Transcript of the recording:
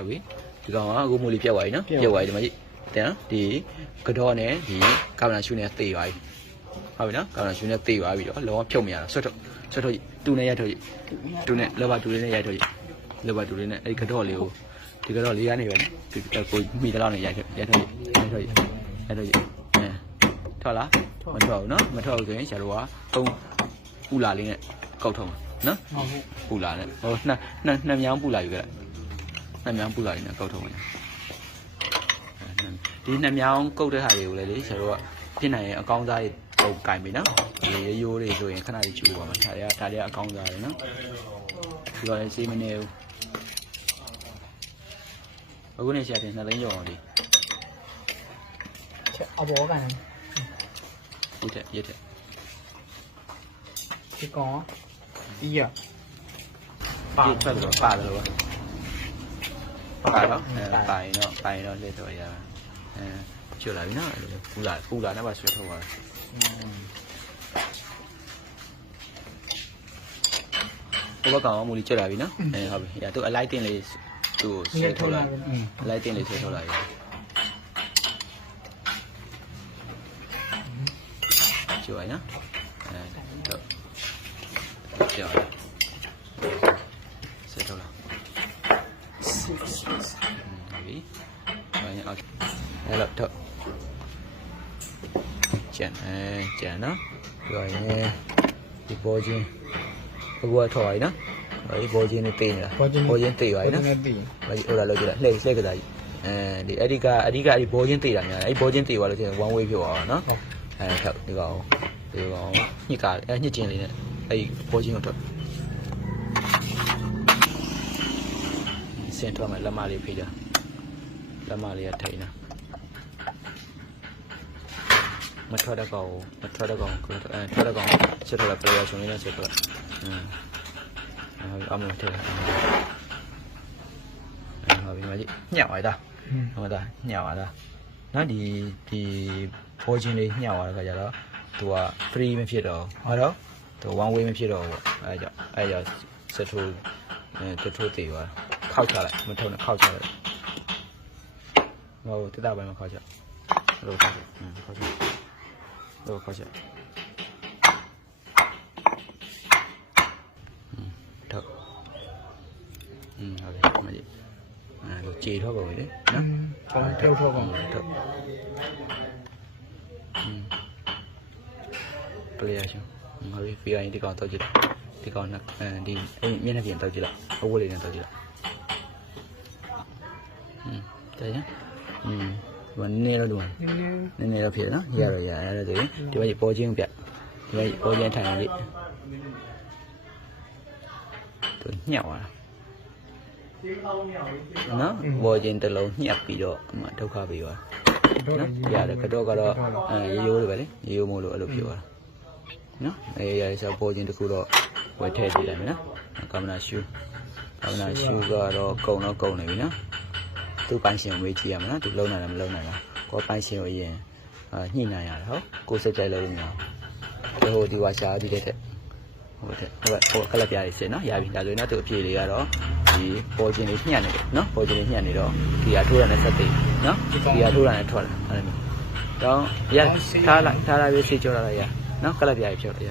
ဟုတ်ပြီဒီကောင်ကအခုမိုးလေးပြတ်သွားပြီနော်ပြတ်ပြတ်သွားသွားပြီဒီမှာကြည့်တဲ့နော်ဒီကတော့နဲ့ဒီကာဗနာရှူနဲ့သေသွားပြီဟုတ်ပြီနော်ကာဗနာရှူနဲ့သေသွားပြီတော့လောကဖြုတ်မရတော့ဆွတ်ထုတ်ဆွတ်ထုတ်ကြည့်တူနဲ့ရိုက်ထုတ်ကြည့်တူနဲ့လောဘတူလေးနဲ့ရိုက်ထုတ်ကြည့်လောဘတူလေးနဲ့အဲ့ဒီကတော့လေးကိုဒီကတော့လေးရနေပဲဒီကိုမိတလောက်နဲ့ရိုက်ထုတ်ရိုက်ထုတ်ကြည့်ရိုက်ထုတ်ကြည့်ရိုက်ထုတ်ကြည့်အဲထွက်လားမထွက်ဘူးနော်မထွက်ဘူးဆိုရင်ဆရာတို့ကသုံးဥလာလေးနဲ့ကောက်ထုံးနော်ဟုတ်ဟုတ်ပူလာနဲ့ဟိုနှစ်နှစ်နှစ်မြောင်းပူလာယူခဲ့ နှစ်မြောင်းပူလာယူနေကောက်ထုံးဝင်ဒီနှစ်မြောင်းကုတ်တဲ့ဟာတွေကိုလည်းလေဆရာတို့ကဖြစ်နိုင်ရင်အကောင်းစားတွေပုတ်ကင်ပြီနော်ဒီရိုးတွေဆိုရင်ခဏလေးချူပါမှာဒါတွေကဒါတွေကအကောင်းစားတွေနော်ဒီတော့လည်းစေးမနေဘူးအခုနေဆရာတင်နှစ်သိန်းကျော်အောင်ဒီချက်အဘောကန်ဒီထက်ရစ်ထက်ဒီကောင်ဒီရပါဖက်တော့ပါတယ်လို့ပါတော့အဲပါရင်တော့ပါ ရင်တော့လက်တော့ရအဲကျွတ်လာပြီနော်ပူလာပူလာနဲ့ပါဆွဲထုတ်သွားဘဘကောင်မူလီကျွတ်လာပြီနော်အဲဟုတ်ပြီရသူအလိုက်တင်လေးသူ့ကိုဆွဲထုတ်လာအလိုက်တင်လေးဆွဲထုတ်လာပြီကျွတ်ရနော်အဲတော့ကျွတ်ဆွဲထုတ်လာ ဟုတ်ပြီ။ ဘာညာအောက်အဲ့တော့တော့ကျန်အဲကျန်နော်။ပြောရင်ဒီပေါ်ချင်းဘကွာထော်ပါ යි နော်။ဒီပေါ်ချင်းနဲ့တေးနေတာ။ပေါ်ချင်းတေးပါ යි နော်နဲ့တီ။ဘာကြီးဟိုလာလောက်ကြလားလှည့်လှည့်ကစားကြီး။အဲဒီအဓိကအဓိကအဲ့ဒီပေါ်ချင်းတေးတာများတယ်။အဲ့ပေါ်ချင်းတေးသွားလို့ချင်း one way ဖြစ်သွားတာနော်။အဲဟုတ်ဒီကောင်ဒီကောင်ညစ်ကအဲညစ်ချင်းလေးနဲ့အဲ့ဒီပေါ်ချင်းကိုတော့စင်ထွက်မယ်လက်မလေးဖိကြ။ လက်မလေးကထိန်တာမထွက်တဲ့ကောင်ကိုမထွက်တဲ့ကောင်ကိုအဲထွက်တဲ့ကောင်စစ်ထွက်လာပရိယာရှင်လေးနဲ့စစ်ထွက်အင်းအဲအမမထွက်အဲဟုတ်ပြီမကြီးညှက်သွားတာဟုတ်တာညှက်သွားတာနော်ဒီဒီဖိုးချင်းလေးညှက်သွားတဲ့ခါကျတော့သူက free မဖြစ်တော့ဟုတ်တော့သူ one way မဖြစ်တော့ဘူးအဲကြောင့်အဲကြောင့်စစ်ထိုးအဲတထိုးတည်သွားခောက်ချလိုက်မထုံနဲ့ခောက်ချလိုက် ဟိုတက်တာပိုင်းမှာခေါ်ချက်လို့ခေါ်ချက်อืมခေါ်ချက်လို့ခေါ်ချက်อืมတော့อืมဟုတ်ပြီမကြီးအဲလိုကြေထောက်ပါဦးလေနော် ကောင်ထောက်ထောက်ကောင် တော့อืมပလေယာရှင်ဟုတ်ပြီဖီအိုင်းဒီကောင်တော့ကြည့်လိုက်ဒီကောင်နဲ့အဲဒီအဲ့မျက်နှာပြင်တော့ကြည့်လိုက်အဝတ်လေးနဲ့တော့ကြည့်လိုက်อืมတဲ့ရ อืมဒီမှာနည်းနည်းတော့ဒီမှာနည်းနည်းနည်းနည်းတော့ဖြစ်တယ်နော်ရတော့ရအဲ့ဒါဆိုရင်ဒီဘက်ပေါ်ချင်းပြဒီဘက်ပေါ်ချင်းထိုင်လိုက်သူညှက်သွားတာနော်ပေါ်ချင်းတစ်လုံးညှက်ပြီးတော့အမဒုက္ခပေးသွားတော့နော်ရတယ်ကတော့ကတော့အဲရိုးရိုးလေးပဲလေရိုးရိုးမို့လို့အဲ့လိုဖြစ်သွားတာနော်အေးရရဆိုပေါ်ချင်းတစ်ခုတော့ဝယ်ထည့်ကြည့်လိုက်မယ်နော်ကင်မရာရှူကင်မရာရှူကတော့ကုံတော့ကုံနေပြီနော် သူ့ပိုင်ရှင်ကိုမေးကြည့်ရမယ်နော်သူလုံးနိုင်တယ်မလုံးနိုင်လားကိုပိုင်ရှင်ကိုအရင်အာညှိနှိုင်းရတယ်ဟုတ်ကိုစိတ်ကြိုက်လို့မရဘူးဟိုဒီဝါရှာပြီးတဲ့ထက်ဟိုတဲ့ဟိုဟိုကလပ်ပြားလေးစစ်နော်ရပြီဒါဆိုရင်တော့သူအဖြေလေးကတော့ဒီပေါ်ချင်းလေးညှက်နေတယ်နော်ပေါ်ချင်းလေးညှက်နေတော့ဒီဟာထိုးရတဲ့ဆက်သိနော်ဒီဟာထိုးရတဲ့ထွက်လာအဲ့လိုမျိုးတော့ရထားလိုက်ထားလိုက်ပြီးစေးကြောလာလိုက်ရနော်ကလပ်ပြားကြီးဖြုတ်လိုက်ရ